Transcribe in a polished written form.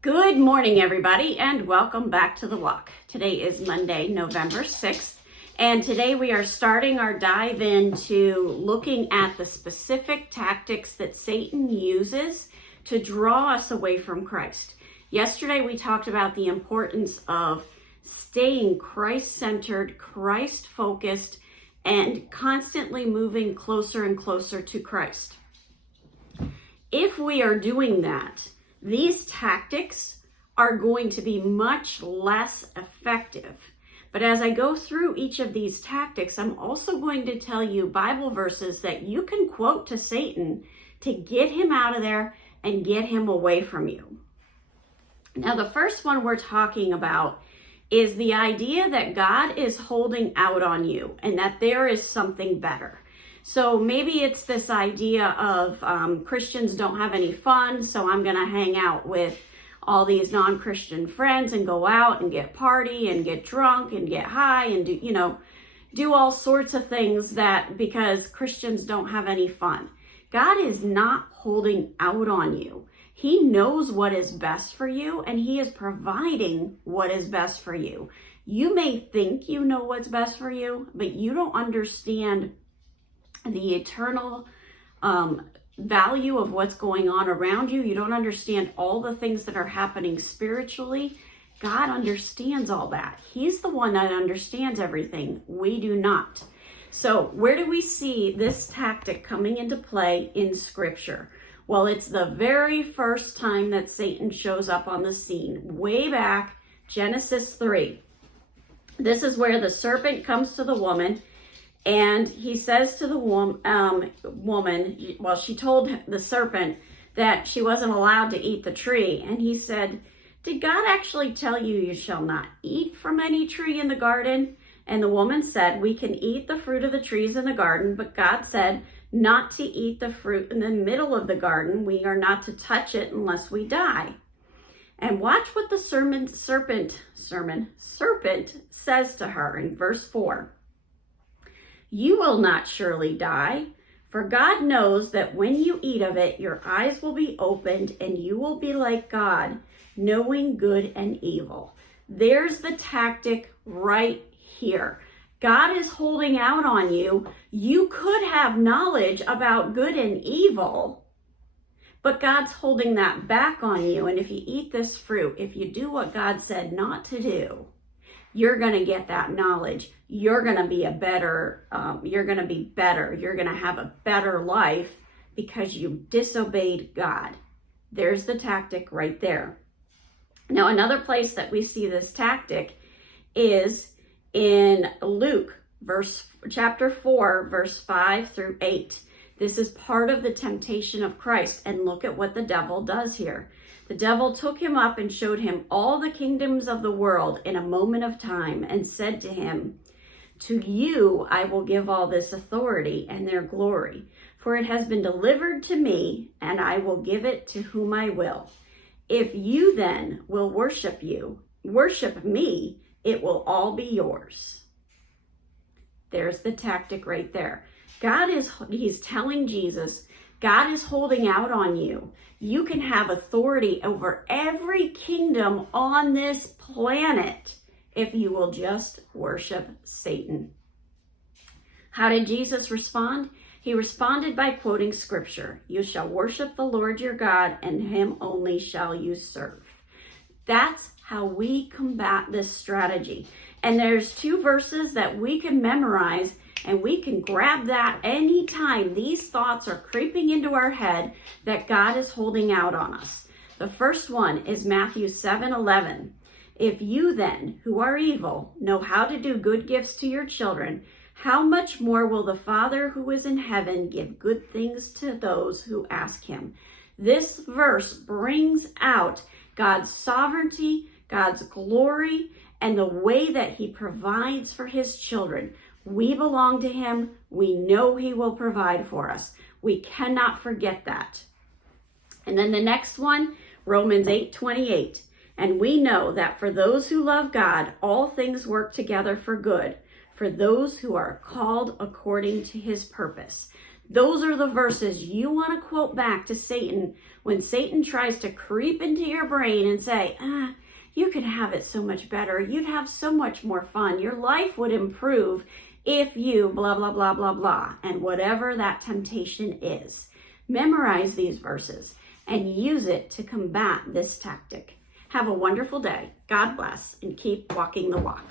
Good morning, everybody, and welcome back to The Walk. Today is Monday, November 6th, and today we are starting our dive into looking at the specific tactics that Satan uses to draw us away from Christ. Yesterday, we talked about the importance of staying Christ-centered, Christ-focused, and constantly moving closer and closer to Christ. If we are doing that, these tactics are going to be much less effective. But as I go through each of these tactics, I'm also going to tell you Bible verses that you can quote to Satan to get him out of there and get him away from you. Now, the first one we're talking about is the idea that God is holding out on you and that there is something better. So maybe it's this idea of Christians don't have any fun, so I'm going to hang out with all these non-Christian friends and go out and get party and get drunk and get high and do all sorts of things that because Christians don't have any fun. God is not holding out on you. He knows what is best for you, and he is providing what is best for you. You may think you know what's best for you, but you don't understand the eternal value of what's going on around you. You don't understand all the things that are happening spiritually. God understands all that. He's the one that understands everything. We do not. So where do we see this tactic coming into play in Scripture? Well, it's the very first time that Satan shows up on the scene, way back, Genesis 3. This is where the serpent comes to the woman, and he says to the woman, she told the serpent that she wasn't allowed to eat the tree. And he said, did God actually tell you you shall not eat from any tree in the garden? And the woman said, we can eat the fruit of the trees in the garden, but God said not to eat the fruit in the middle of the garden. We are not to touch it unless we die. And watch what the serpent says to her in verse 4. You will not surely die, for God knows that when you eat of it, your eyes will be opened and you will be like God, knowing good and evil. There's the tactic right here. God is holding out on you. You could have knowledge about good and evil, but God's holding that back on you. And if you eat this fruit, if you do what God said not to do, you're going to get that knowledge. You're going to be better. You're going to have a better life because you disobeyed God. There's the tactic right there. Now, another place that we see this tactic is in Luke, chapter 4, verse 5 through 8. This is part of the temptation of Christ. And look at what the devil does here. The devil took him up and showed him all the kingdoms of the world in a moment of time and said to him, to you I will give all this authority and their glory, for it has been delivered to me, and I will give it to whom I will. If you then will worship me, it will all be yours. There's the tactic right there. He's telling Jesus, God is holding out on you. You can have authority over every kingdom on this planet if you will just worship Satan. How did Jesus respond? He responded by quoting Scripture. You shall worship the Lord your God, and him only shall you serve. That's how we combat this strategy. And there's 2 verses that we can memorize, and we can grab that anytime these thoughts are creeping into our head that God is holding out on us. The first one is Matthew 7:11. If you then, who are evil, know how to do good gifts to your children, how much more will the Father who is in heaven give good things to those who ask him? This verse brings out God's sovereignty, God's glory, and the way that he provides for his children. We belong to him. We know he will provide for us. We cannot forget that. And then the next one, Romans 8:28. And we know that for those who love God, all things work together for good, for those who are called according to his purpose. Those are the verses you want to quote back to Satan when Satan tries to creep into your brain and say, you could have it so much better. You'd have so much more fun. Your life would improve if you blah, blah, blah, blah, blah. And whatever that temptation is, memorize these verses and use it to combat this tactic. Have a wonderful day. God bless, and keep walking the walk.